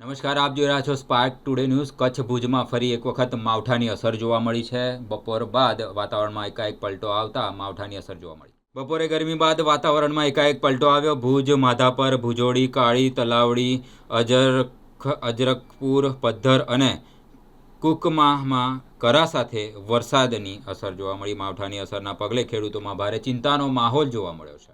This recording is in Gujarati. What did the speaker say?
નમસ્કાર, આપ જોઈ રહ્યા છો સ્પાર્ક ટુડે ન્યૂઝ। કચ્છ ભુજમાં ફરી એક વખત માવઠાની અસર જોવા મળી છે। બપોર બાદ વાતાવરણમાં એકાએક પલટો આવતા માવઠાની અસર જોવા મળી। બપોરે ગરમી બાદ વાતાવરણમાં એકાએક પલટો આવ્યો। ભુજ, માધાપર, ભુજોડી, કાળી, તલાવડી, અજરખપુર, પદ્ધર અને કુકમામાં કરા સાથે વરસાદની અસર જોવા મળી। માવઠાની અસરના પગલે ખેડૂતોમાં ભારે ચિંતાનો માહોલ જોવા મળ્યો છે।